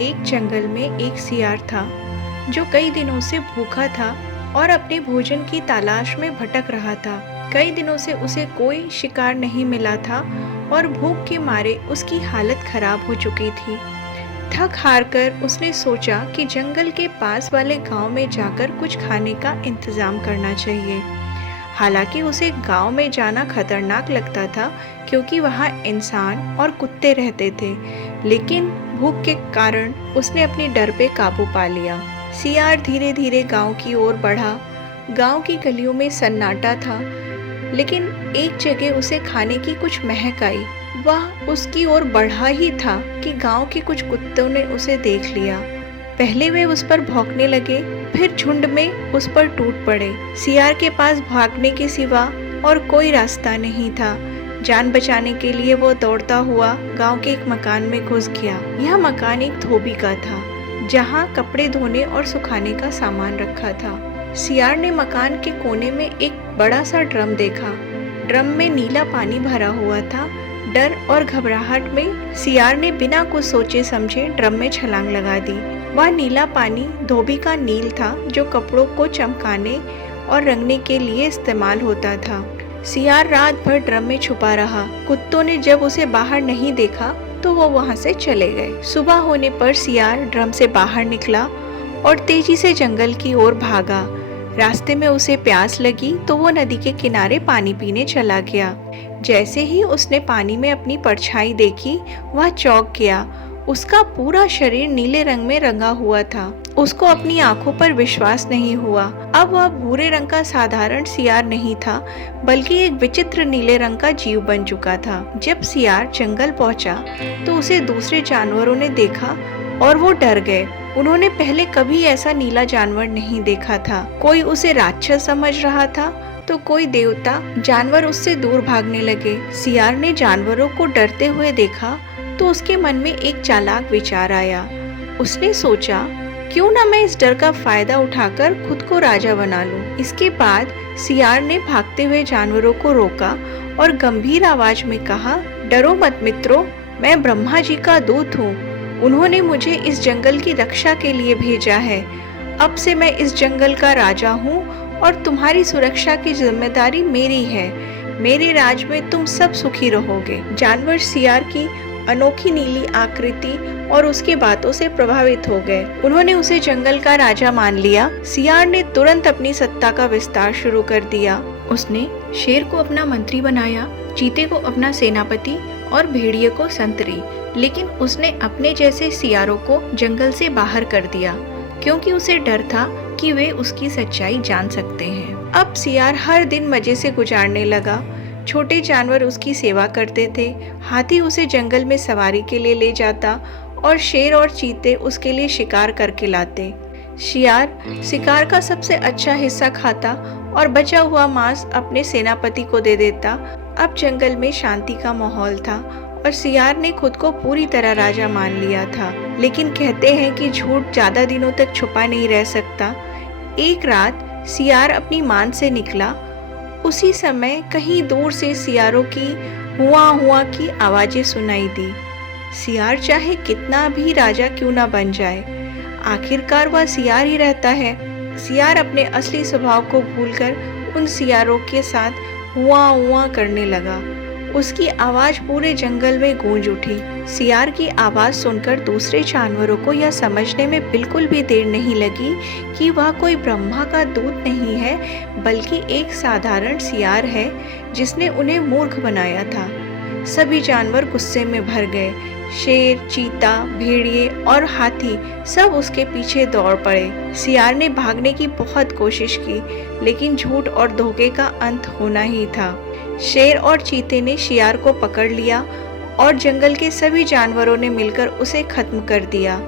एक जंगल में एक सियार था जो कई दिनों से भूखा था और अपने भोजन की तलाश में भटक रहा था। कई दिनों से उसे कोई शिकार नहीं मिला था और भूख के मारे उसकी हालत खराब हो चुकी थी। थक हार कर उसने सोचा कि जंगल के पास वाले गांव में जाकर कुछ खाने का इंतजाम करना चाहिए। हालांकि उसे गांव में जाना खतरनाक लगता था क्योंकि वहां इंसान और कुत्ते रहते थे, लेकिन भूख के कारण उसने अपने डर पे काबू पा लिया। सियार धीरे धीरे गांव की ओर बढ़ा। गांव की गलियों में सन्नाटा था, लेकिन एक जगह उसे खाने की कुछ महक आई। वह उसकी ओर बढ़ा ही था कि गांव के कुछ कुत्तों ने उसे देख लिया। पहले वे उस पर भौंकने लगे, फिर झुंड में उस पर टूट पड़े। सियार के पास भागने के सिवा और कोई रास्ता नहीं था। जान बचाने के लिए वो दौड़ता हुआ गांव के एक मकान में घुस गया। यह मकान एक धोबी का था, जहां कपड़े धोने और सुखाने का सामान रखा था। सियार ने मकान के कोने में एक बड़ा सा ड्रम देखा। ड्रम में नीला पानी भरा हुआ था। डर और घबराहट में सियार ने बिना कुछ सोचे समझे ड्रम में छलांग लगा दी। वह नीला पानी धोबी का नील था, जो कपड़ों को चमकाने और रंगने के लिए इस्तेमाल होता था। सियार रात भर ड्रम में छुपा रहा। कुत्तों ने जब उसे बाहर नहीं देखा तो वो वहां से चले गए। सुबह होने पर सियार ड्रम से बाहर निकला और तेजी से जंगल की ओर भागा। रास्ते में उसे प्यास लगी तो वो नदी के किनारे पानी पीने चला गया। जैसे ही उसने पानी में अपनी परछाई देखी, वह चौंक गया। उसका पूरा शरीर नीले रंग में रंगा हुआ था। उसको अपनी आंखों पर विश्वास नहीं हुआ। अब वह भूरे रंग का साधारण सियार नहीं था, बल्कि एक विचित्र नीले रंग का जीव बन चुका था। जब सियार जंगल पहुंचा तो उसे दूसरे जानवरों ने देखा और वो डर गए। उन्होंने पहले कभी ऐसा नीला जानवर नहीं देखा था। कोई उसे राक्षस समझ रहा था तो कोई देवता। जानवर उससे दूर भागने लगे। सियार ने जानवरों को डरते हुए देखा तो उसके मन में एक चालाक विचार आया। उसने सोचा, क्यों ना मैं इस डर का फायदा उठाकर खुद को राजा बना लूं। इसके बाद सियार ने भागते हुए जानवरों को रोका और गंभीर आवाज में कहा, डरो मत मित्रों, मैं ब्रह्मा जी का दूत हूँ। उन्होंने मुझे इस जंगल की रक्षा के लिए भेजा है। अब से मैं इस जंगल का राजा हूँ और तुम्हारी सुरक्षा की जिम्मेदारी मेरी है। मेरे राज में तुम सब सुखी रहोगे। जानवर सियार की अनोखी नीली आकृति और उसकी बातों से प्रभावित हो गए। उन्होंने उसे जंगल का राजा मान लिया। सियार ने तुरंत अपनी सत्ता का विस्तार शुरू कर दिया। उसने शेर को अपना मंत्री बनाया, चीते को अपना सेनापति और भेड़िए को संतरी। लेकिन उसने अपने जैसे सियारों को जंगल से बाहर कर दिया, क्योंकि उसे डर था कि वे उसकी सच्चाई जान सकते हैं। अब सियार हर दिन मजे से गुजारने लगा। छोटे जानवर उसकी सेवा करते थे। हाथी उसे जंगल में सवारी के लिए ले जाता और शेर और चीते उसके लिए शिकार करके लाते। सियार शिकार का सबसे अच्छा हिस्सा खाता और बचा हुआ मांस अपने सेनापति को दे देता। अब जंगल में शांति का माहौल था और सियार ने खुद को पूरी तरह राजा मान लिया था। लेकिन कहते हैं कि झूठ ज्यादा दिनों तक छुपा नहीं रह सकता। एक रात सियार अपनी मान से निकला। उसी समय कहीं दूर से सियारों की हुआ की आवाजें सुनाई दी। सियार चाहे कितना भी राजा क्यों ना बन जाए, आखिरकार वह सियार ही रहता है। सियार अपने असली स्वभाव को भूलकर उन सियारों के साथ हुआ करने लगा। उसकी आवाज पूरे जंगल में गूंज उठी। सियार की आवाज सुनकर दूसरे जानवरों को यह समझने में बिल्कुल भी देर नहीं लगी कि वह कोई ब्रह्मा का दूत नहीं है, बल्कि एक साधारण सियार है जिसने उन्हें मूर्ख बनाया था। सभी जानवर गुस्से में भर गए। शेर, चीता, भेड़िए और हाथी सब उसके पीछे दौड़ पड़े। सियार ने भागने की बहुत कोशिश की, लेकिन झूठ और धोखे का अंत होना ही था। शेर और चीते ने सियार को पकड़ लिया और जंगल के सभी जानवरों ने मिलकर उसे खत्म कर दिया।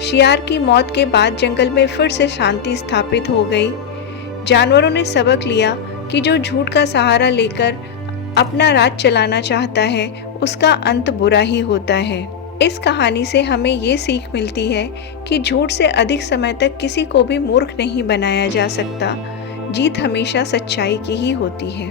सियार की मौत के बाद जंगल में फिर से शांति स्थापित हो गई। जानवरों ने सबक लिया कि जो झूठ का सहारा लेकर अपना राज चलाना चाहता है, उसका अंत बुरा ही होता है। इस कहानी से हमें ये सीख मिलती है कि झूठ से अधिक समय तक किसी को भी मूर्ख नहीं बनाया जा सकता। जीत हमेशा सच्चाई की ही होती है।